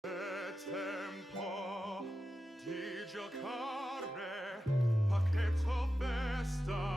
È tempo di giocare, pacchetto festa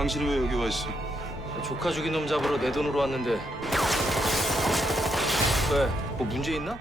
당신은 왜 여기 와 있어? 조카 죽인 놈 잡으러 내 돈으로 왔는데. 왜? 뭐 문제 있나?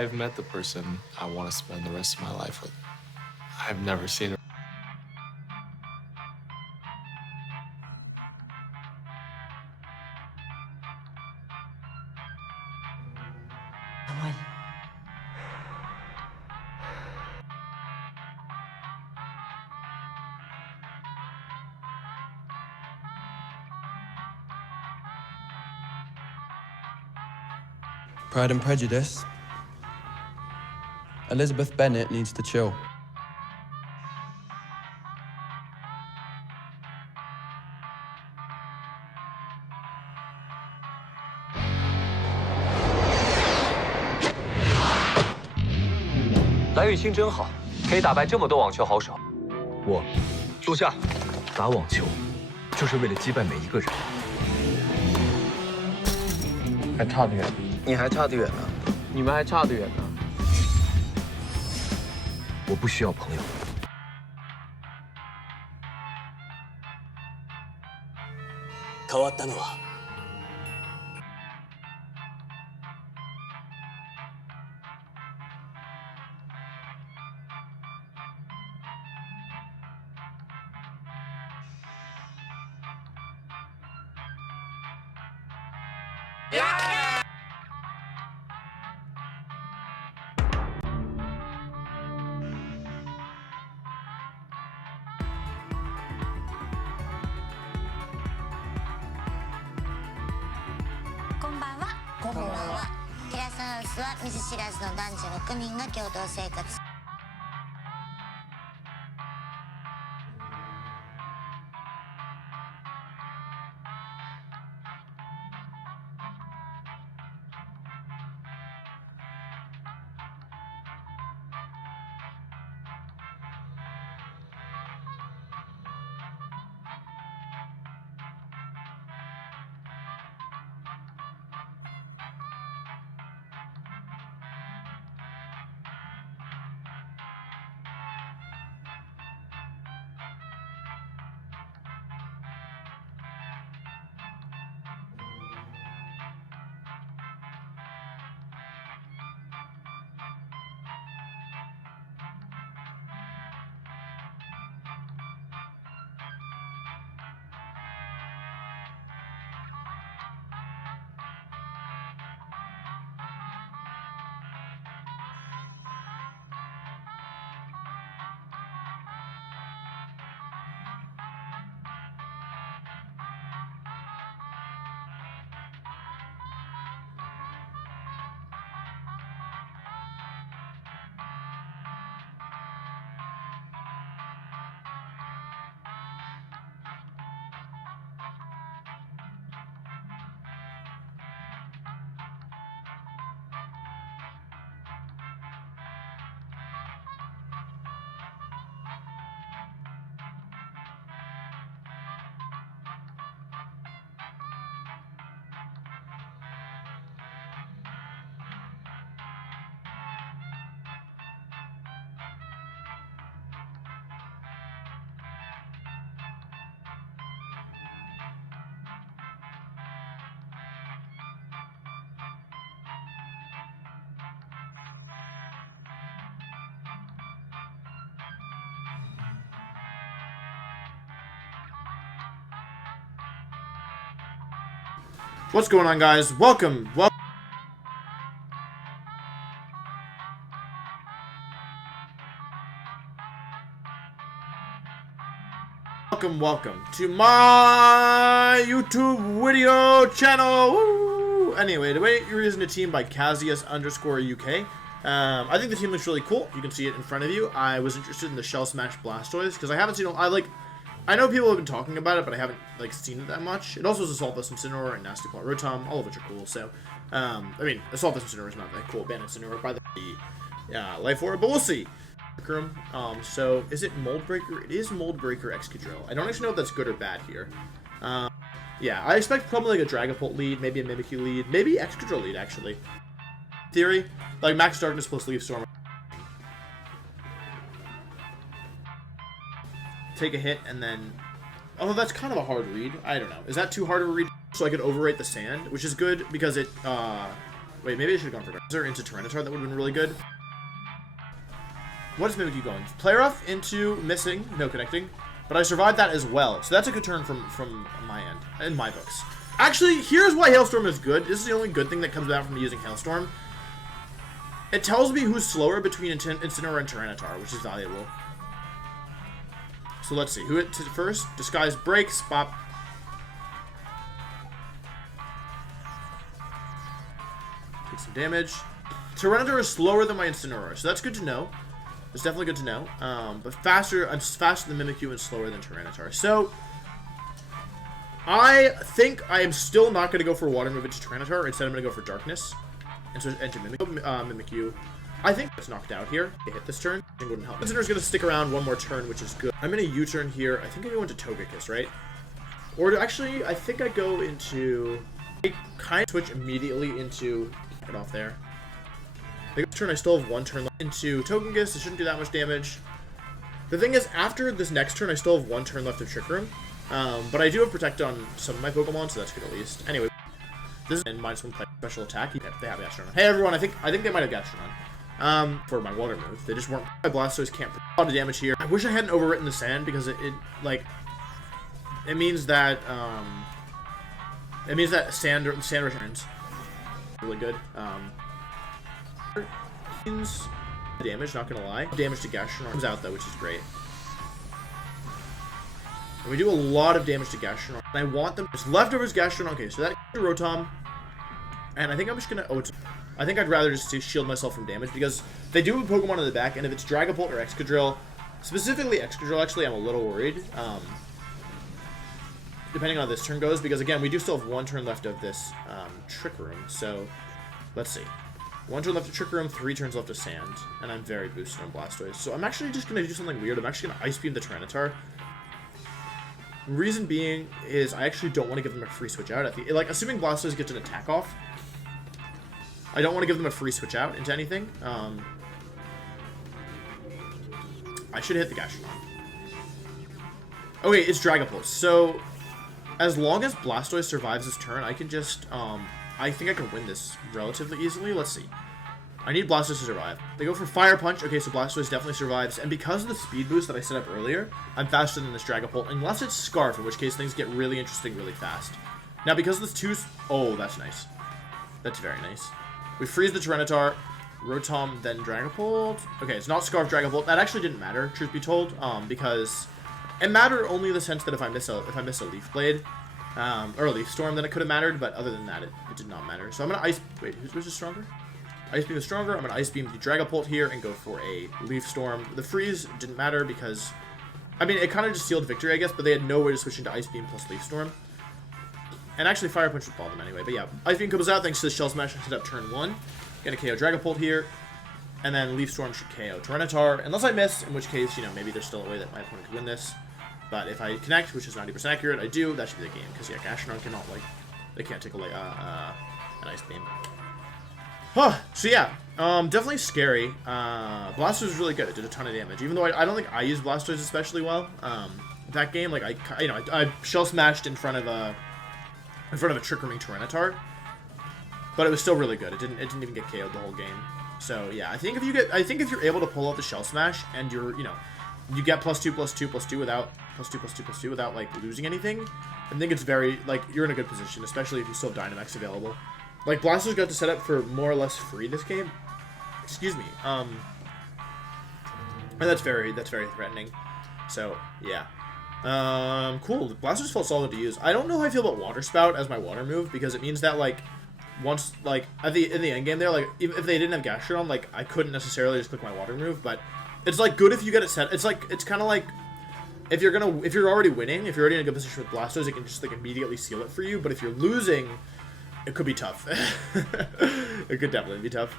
I've met the person I want to spend the rest of my life with. I've never seen her. Pride and Prejudice. Elizabeth Bennet needs to chill. 蓝雨欣真好，可以打败这么多网球好手。我坐下，打网球就是为了击败每一个人。还差得远，你还差得远呢。你们还差得远呢。我不需要朋友。変わったのはこんばんは。こんばんは。テラスハウスは見ず知らずの男女6人が共同生活。What's going on, guys? Welcome Welcome to my YouTube video channel. Woo! Anyway, the way you're using a team by Cassius_UK. I think the team looks really cool. You can see it in front of you. I was interested in the Shell Smash Blastoise because I haven't seen. I know people have been talking about it, but I haven't seen it that much. It also has Assault Vest Incineroar and Nasty Claw Rotom, all of which are cool. So, I mean, Assault Vest Incineroar is not that cool. Ban Incineroar by the Life Orb, but we'll see. So is it Mold Breaker? It is Mold Breaker Excadrill. I don't actually know if that's good or bad here. Yeah, I expect probably like a Dragapult lead, maybe a Mimikyu lead, maybe Excadrill lead actually. Theory, like Max Darkness plus Leaf Storm. Take a hit and then, although that's kind of a hard read. I don't know. Is that too hard of a read? So I could overrate the Sand, which is good because it. Wait, maybe I should have gone for Darkness into Tyranitar. That would have been really good. What is Mimikyu going? Play Rough into missing, no connecting, but I survived that as well. So that's a good turn from my end, in my books. Actually, here's why Hailstorm is good. This is the only good thing that comes out from me using Hailstorm. It tells me who's slower between Incineroar and Tyranitar, which is valuable. So let's see. Who hit first? Disguise breaks. Bop. Take some damage. Tyranitar is slower than my Incineroar, so that's good to know. It's definitely good to know. But faster, I'm faster than Mimikyu and slower than Tyranitar. So, I think I am still not going to go for Water Move into Tyranitar. Instead, I'm going to go for Darkness. And so, enter Mimikyu. I think it's knocked out here. They hit this turn. It wouldn't help. Incineroar's going to stick around one more turn, which is good. I'm going to U-turn here. I think I go into Togekiss, right? Or actually, I think I go into... I kind of switch immediately into... Get off there. Next turn, I still have one turn left into Togekiss. It shouldn't do that much damage. The thing is, after this next turn, I still have one turn left of Trick Room. But I do have Protect on some of my Pokemon, so that's good at least. Anyway, this is in -1 play special attack. They have Gastrodon. Hey everyone, I think they might have Gastrodon. For my Water Move. They just weren't. My Blastoise can't put a lot of damage here. I wish I hadn't overwritten the Sand because it means that Sand returns really good. Damage, not gonna lie. Damage to Gastrodon comes out though, which is great. And we do a lot of damage to Gastrodon. And I want them. It's leftovers Gastrodon. Okay, so that Rotom. And I think I'm just gonna. I think I'd rather just shield myself from damage because they do have a Pokemon in the back, and if it's Dragapult or Excadrill, specifically Excadrill, actually, I'm a little worried. Depending on how this turn goes, because again, we do still have one turn left of this Trick Room. So let's see. One turn left of Trick Room, 3 turns left of Sand, and I'm very boosted on Blastoise. So I'm actually just going to do something weird. I'm actually going to Ice Beam the Tyranitar. Reason being is I actually don't want to give them a free switch out. Assuming Blastoise gets an attack off, I don't want to give them a free switch out into anything. I should hit the Gastrodon. Okay, it's Dragapult. So as long as Blastoise survives this turn, I can just... I think I can win this relatively easily. Let's see. I need Blastoise to survive. They go for Fire Punch. Okay, so Blastoise definitely survives. And because of the speed boost that I set up earlier, I'm faster than this Dragapult. Unless it's Scarf, in which case things get really interesting really fast. Now, because of this 2... Oh, that's nice. That's very nice. We freeze the Tyranitar. Rotom, then Dragapult. Okay, it's not Scarf Dragapult. That actually didn't matter, truth be told. Because it mattered only in the sense that if I miss a Leaf Blade... or a Leaf Storm, then it could have mattered, but other than that, it did not matter. So I'm going to Ice... Wait, who's stronger? Ice Beam is stronger. I'm going to Ice Beam the Dragapult here and go for a Leaf Storm. The freeze didn't matter because... I mean, it kind of just sealed victory, I guess, but they had no way to switch into Ice Beam plus Leaf Storm. And actually, Fire Punch would fall them anyway. But yeah, Ice Beam comes out thanks to the Shell Smash and set up turn 1. Gonna KO Dragapult here. And then Leaf Storm should KO Tyranitar. Unless I miss, in which case, maybe there's still a way that my opponent could win this. But if I connect, which is 90% accurate, I do, that should be the game. Because, yeah, Gastrodon cannot, they can't take an Ice Beam. Huh, so yeah, definitely scary. Blastoise was really good. It did a ton of damage. Even though I don't think I used Blastoise especially well. That game, I Shell Smashed in front of a Trick Rooming Tyranitar. But it was still really good. It didn't even get KO'd the whole game. So, yeah, I think if you're able to pull out the Shell Smash and you're, you get +2/+2/+2 without +2/+2/+2 without losing anything, I think it's very you're in a good position, especially if you still have Dynamax available. Blastoise got to set up for more or less free this game. Excuse me. And that's very threatening. So yeah. Cool. Blastoise felt solid to use. I don't know how I feel about Water Spout as my water move, because it means that, like, once, like, in the end game there, like, if they didn't have Gastrodon, like, I couldn't necessarily just click my water move, but it's, like, good if you get it set. It's, like, it's kind of like, if you're already winning, if you're already in a good position with Blastoise, it can just, like, immediately seal it for you, but if you're losing, it could be tough. It could definitely be tough.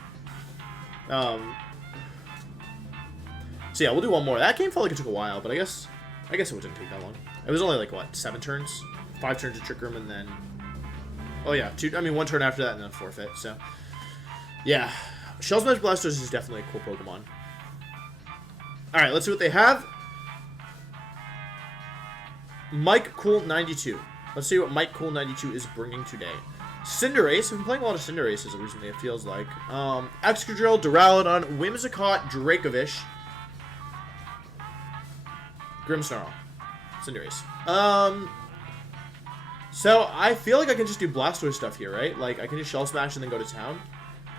So yeah, we'll do one more. That game felt like it took a while, but I guess it didn't take that long. It was only like, what, 7 turns? 5 turns to Trick Room, and then... Oh yeah, 1 turn after that, and then forfeit, so... Yeah. Shell Smash Blastoise is definitely a cool Pokemon. Alright, let's see what they have. Mike Cool 92. Let's see what Mike Cool 92 is bringing today. Cinderace. I've been playing a lot of Cinderaces recently, it feels like. Excadrill, Duraludon, Whimsicott, Dracovish, Grimmsnarl, Cinderace. So I feel like I can just do Blastoise stuff here, right? Like, I can just Shell Smash and then go to town.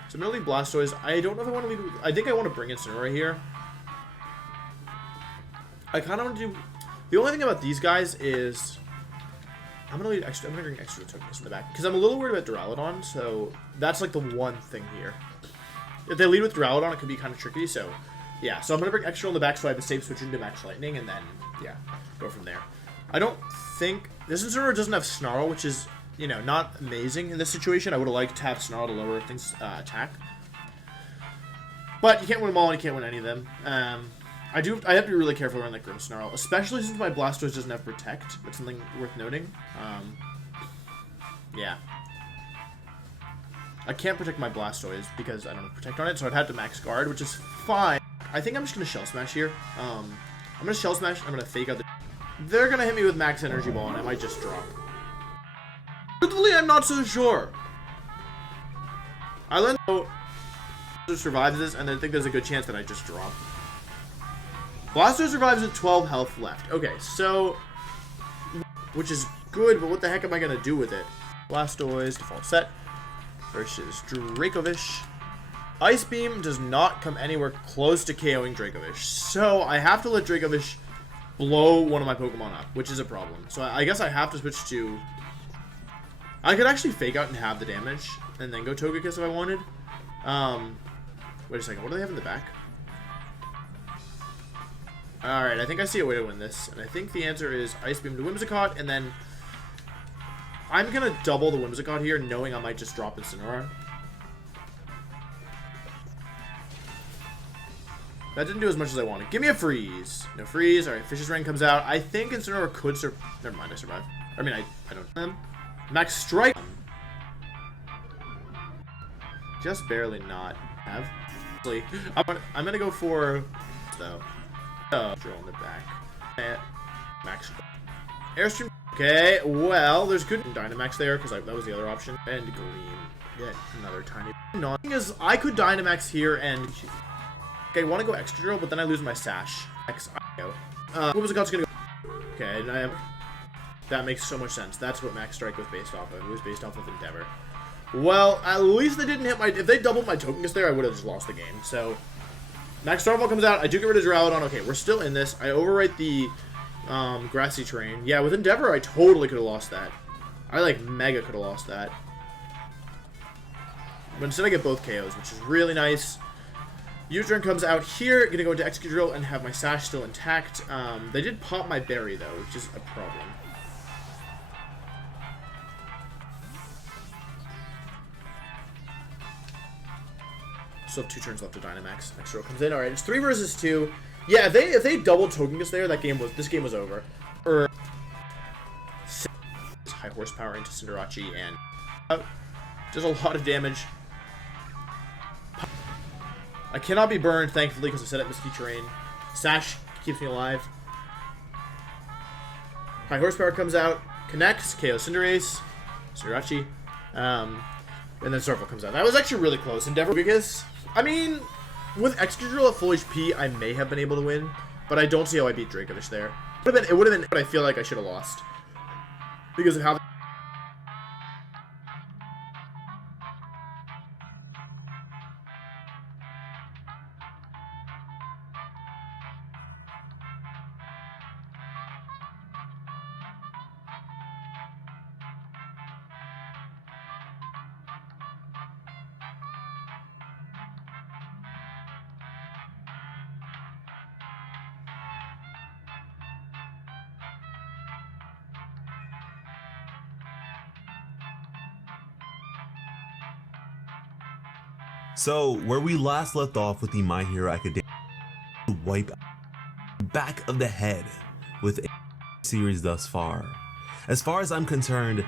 So I'm gonna lead Blastoise. I don't know if I want to lead... I think I want to bring in Incineroar here. I kind of want to do... The only thing about these guys is... I'm gonna bring extra tokens in the back, because I'm a little worried about Duraludon, so that's like the one thing here. If they lead with Duraludon, it could be kind of tricky, so yeah. So I'm gonna bring extra on the back so I have a safe switch into Max Lightning, and then, yeah, go from there. I don't think... This Incineroar doesn't have Snarl, which is, you know, not amazing in this situation. I would have liked to have Snarl to lower things attack. But you can't win them all, and you can't win any of them. I have to be really careful around that Grimmsnarl, especially since my Blastoise doesn't have Protect. That's something worth noting. Yeah. I can't protect my Blastoise because I don't have Protect on it, so I've had to Max Guard, which is fine. I think I'm just going to Shell Smash here. I'm going to Shell Smash, I'm going to fake out the... They're going to hit me with Max Energy Ball, and I might just drop. Truthfully, I'm not so sure. I let know survives this, and I think there's a good chance that I just drop. Blastoise survives with 12 health left. Okay, so... Which is good, but what the heck am I going to do with it? Blastoise, default set, versus Dracovish. Ice Beam does not come anywhere close to KOing Dracovish. So, I have to let Dracovish blow one of my Pokemon up, which is a problem. So, I guess I have to switch to... I could actually fake out and have the damage, and then go Togekiss if I wanted. Wait a second, what do they have in the back? Alright, I think I see a way to win this, and I think the answer is Ice Beam to Whimsicott, and then I'm gonna double the Whimsicott here, knowing I might just drop Incineroar. That didn't do as much as I wanted. Give me a freeze. No freeze. Alright, Fish's Ring comes out. I think Incineroar could never mind, I survived. I mean, I don't... Max Strike. Just barely not have. I'm gonna go for... though. Drill in the back. Max. Airstream. Okay, well, there's good Dynamax there, because that was the other option. And Gleam. Get another tiny... The thing is, I could Dynamax here and... Okay, I want to go Extra Drill, but then I lose my Sash. What was the gonna go? Okay, and I have... That makes so much sense. That's what Max Strike was based off of. It was based off of Endeavor. Well, at least they didn't hit my... If they doubled my Togekiss there, I would have just lost the game, so... Max Starfall comes out. I do get rid of Duraludon. Okay, we're still in this. I overwrite the Grassy Terrain. Yeah, with Endeavor, I totally could have lost that. I, like, mega could have lost that. But instead I get both KOs, which is really nice. U-Turn comes out here. Gonna go into Excadrill and have my Sash still intact. They did pop my Berry, though, which is a problem. Still have 2 turns left to Dynamax. Extra comes in. All right, it's 3 versus 2. Yeah, if they doubled Togekiss there, this game was over. High horsepower into Cinderace and does a lot of damage. I cannot be burned, thankfully, because I set up Misty Terrain. Sash keeps me alive. High horsepower comes out, connects, KO Cinderace, Cinderace, and then Starfall comes out. That was actually really close. Endeavor, because I mean, with Excadrill at full HP, I may have been able to win, but I don't see how I beat Dracovish there. It would have been, but I feel like I should have lost because of how. So, where we last left off with the My Hero Academia wipe back of the head with a series thus far. As far as I'm concerned,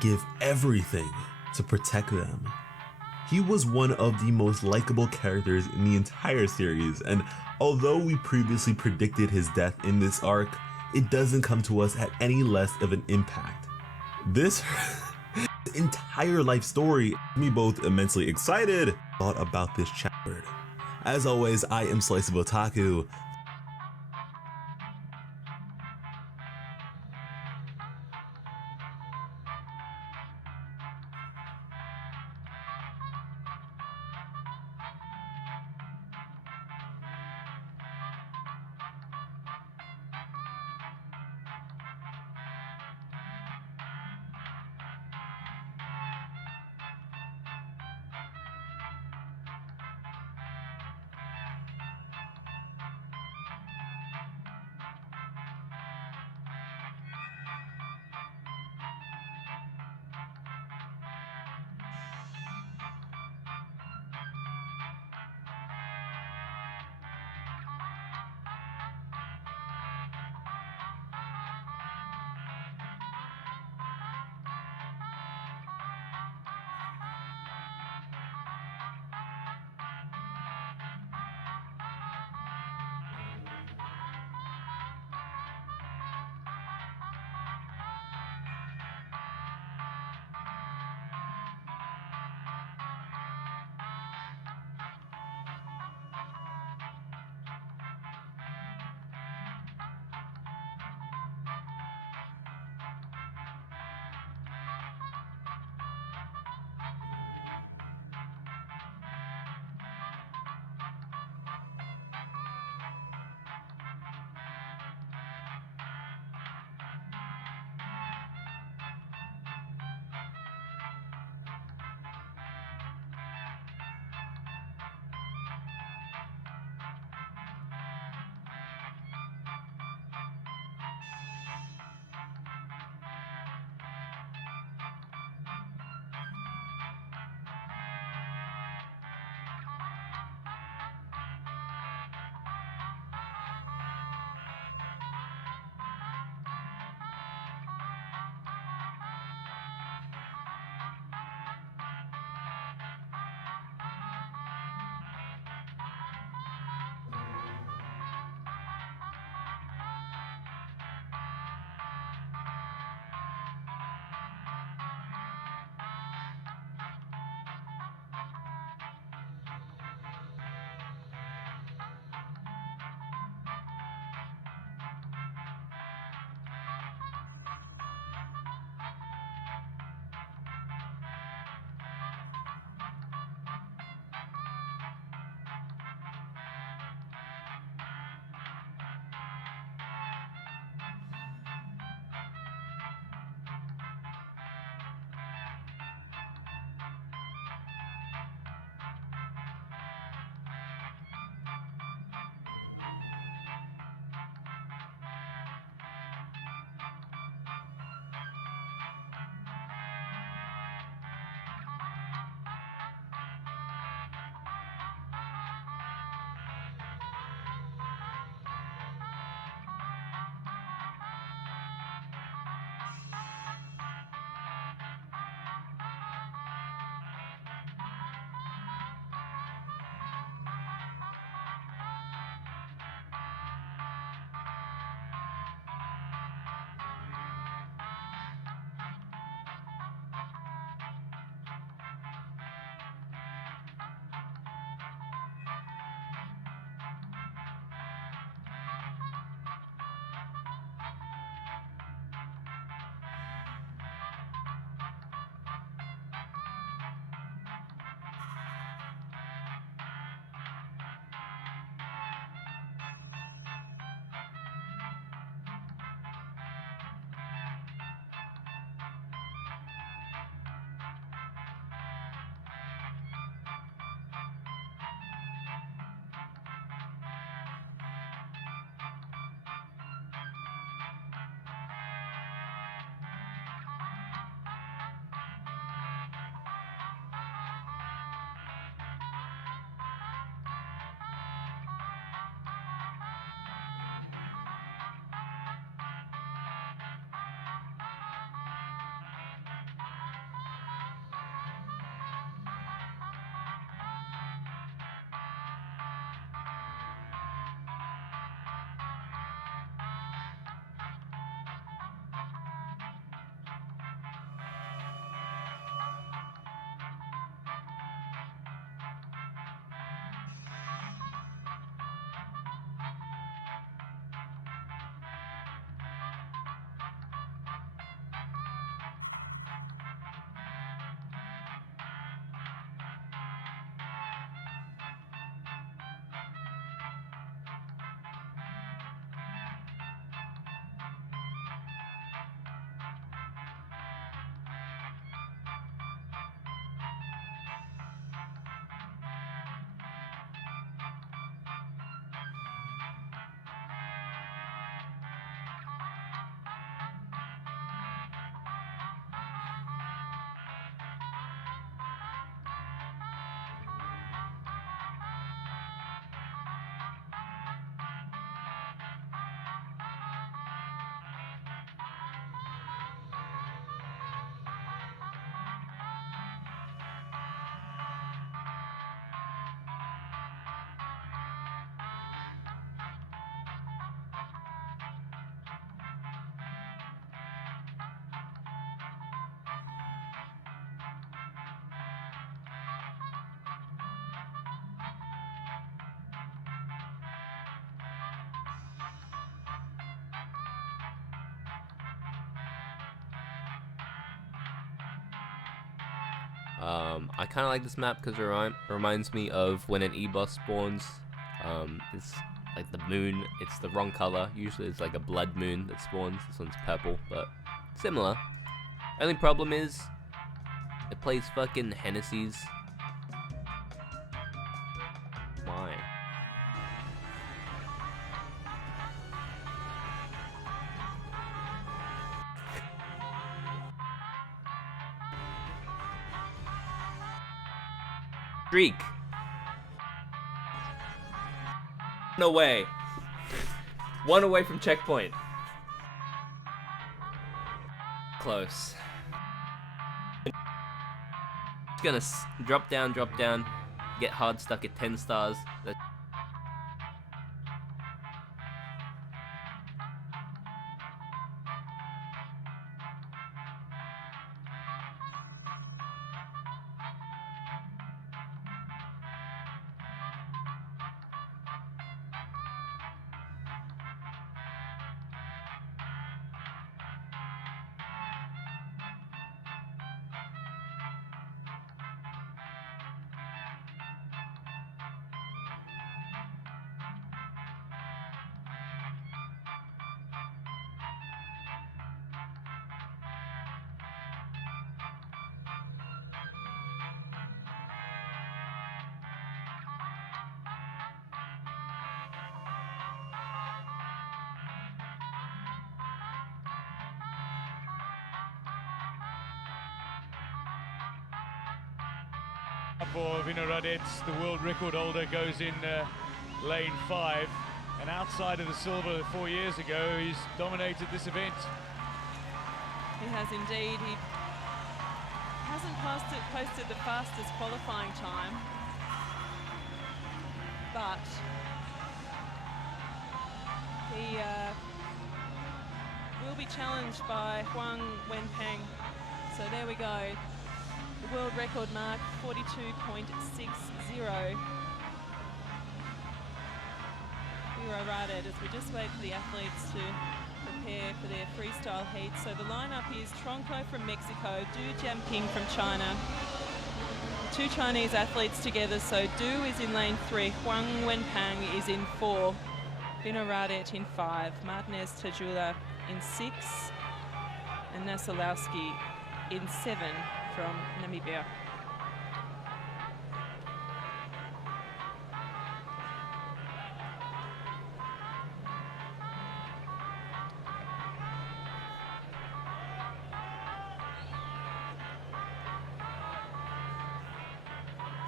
give everything to protect them. He was one of the most likable characters in the entire series, and although we previously predicted his death in this arc, it doesn't come to us at any less of an impact. This entire life story made me both immensely excited thought about this chapter. As always, I am Slice of Otaku. I kind of like this map because it reminds me of when an E-boss spawns. It's like the moon, it's the wrong color. Usually it's like a blood moon that spawns. This one's purple, but similar. Only problem is, it plays fucking Hennessy's. Why? Streak. No way. One away from checkpoint. Close. Just gonna drop down, get hard stuck at 10 stars. For Vinoradets, the world record holder, goes in lane 5, and outside of the silver 4 years ago, he's dominated this event. He has indeed. He hasn't posted the fastest qualifying time, but he will be challenged by Huang Wenpeng. So there we go. The world record mark, 42.60. We are right at as we just wait for the athletes to prepare for their freestyle heat. So the lineup is Tronco from Mexico, Du Jianping from China. Two Chinese athletes together, so Du is in lane 3, Huang Wenpeng is in 4, Vino Radet in 5, Martinez Tajula in 6, and Nasolowski in 7 from Namibia.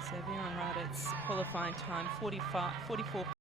So Viron Radet's qualifying time 44.